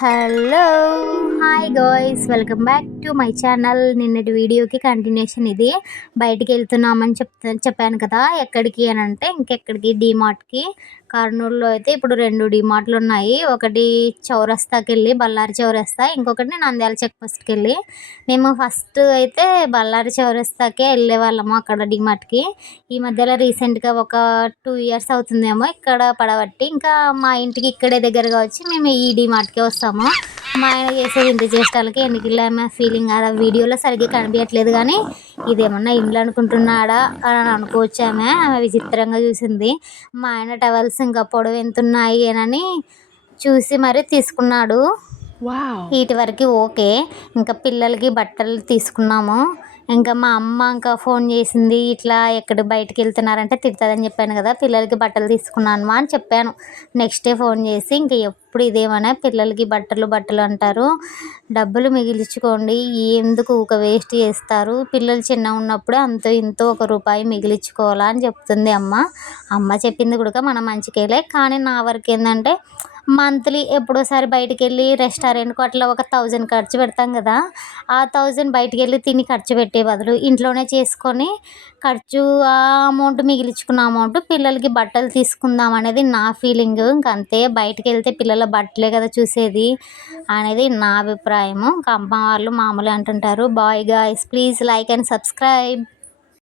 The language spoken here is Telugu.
Hello hi guys welcome back to my channel. నిన్నటి వీడియోకి కంటిన్యూషన్ ఇది. బయటికి వెళ్తున్నామని చెప్పాను కదా, ఎక్కడికి అని అంటే ఇంకెక్కడికి, డీమార్ట్కి. కర్నూలులో అయితే ఇప్పుడు 2 డీమార్ట్లు ఉన్నాయి. ఒకటి చౌరస్తాకి వెళ్ళి, బళ్ళారి చౌరస్తా, ఇంకొకటి నంద్యాల చెక్ పోస్ట్కి వెళ్ళి. మేము ఫస్ట్ అయితే బళ్ళారి చౌరస్తాకే వెళ్ళే వాళ్ళము, అక్కడ డీమార్ట్కి. ఈ మధ్యలో రీసెంట్గా ఒక 2 ఇయర్స్ అవుతుందేమో ఇక్కడ పడబట్టి, ఇంకా మా ఇంటికి ఇక్కడే దగ్గరగా వచ్చి మేము ఈ డీమార్ట్కే వస్తాము. మా ఆయన చేసేది ఇంటి చేష్టాలకి ఎన్నికలేమో ఫీలింగ్ అలా వీడియోలో సరిగ్గా కనిపించట్లేదు, కానీ ఇదేమన్నా ఇండ్లు అనుకుంటున్నాడా అని అనుకోవచ్చు. ఆమె విచిత్రంగా చూసింది. మా ఆయన టవల్స్ ఇంకా పొడవు ఎంత ఉన్నాయి అని చూసి మరీ తీసుకున్నాడు. వీటి వరకు ఓకే. ఇంకా పిల్లలకి బట్టలు తీసుకున్నాము. ఇంకా మా అమ్మ ఇంకా ఫోన్ చేసింది, ఇట్లా ఎక్కడ బయటికి వెళ్తున్నారంటే తిడుతుందని చెప్పాను కదా, పిల్లలకి బట్టలు తీసుకున్నాను అని చెప్పాను. నెక్స్ట్ డే ఫోన్ చేసి, ఇంకా ఎప్పుడు ఇదేమన్నా పిల్లలకి బట్టలు బట్టలు అంటారు, డబ్బులు మిగిలించుకోండి, ఎందుకు ఊక వేస్ట్ చేస్తారు, పిల్లలు చిన్నగా ఉన్నప్పుడే అంతో ఇంతో ₹1 మిగిలించుకోవాలా అని చెప్తుంది అమ్మ. అమ్మ చెప్పింది కూడా మన మంచికేలే, కానీ నా వరకు ఏంటంటే మంత్లీ ఎప్పుడోసారి బయటికి వెళ్ళి రెస్టారెంట్కి అట్లా ఒక 1000 ఖర్చు పెడతాం కదా, ఆ 1000 బయటికి వెళ్ళి తిని ఖర్చు పెట్టే బదులు ఇంట్లోనే చేసుకొని ఖర్చు, ఆ అమౌంట్ మిగిలించుకున్న అమౌంట్ పిల్లలకి బట్టలు తీసుకుందాం అనేది నా ఫీలింగ్. ఇంకంతే, బయటికి వెళ్తే పిల్లల బట్టలే కదా చూసేది అనేది నా అభిప్రాయము. ఇంకా అమ్మ వాళ్ళు మామూలు అంటుంటారు. Bye guys, please like and subscribe.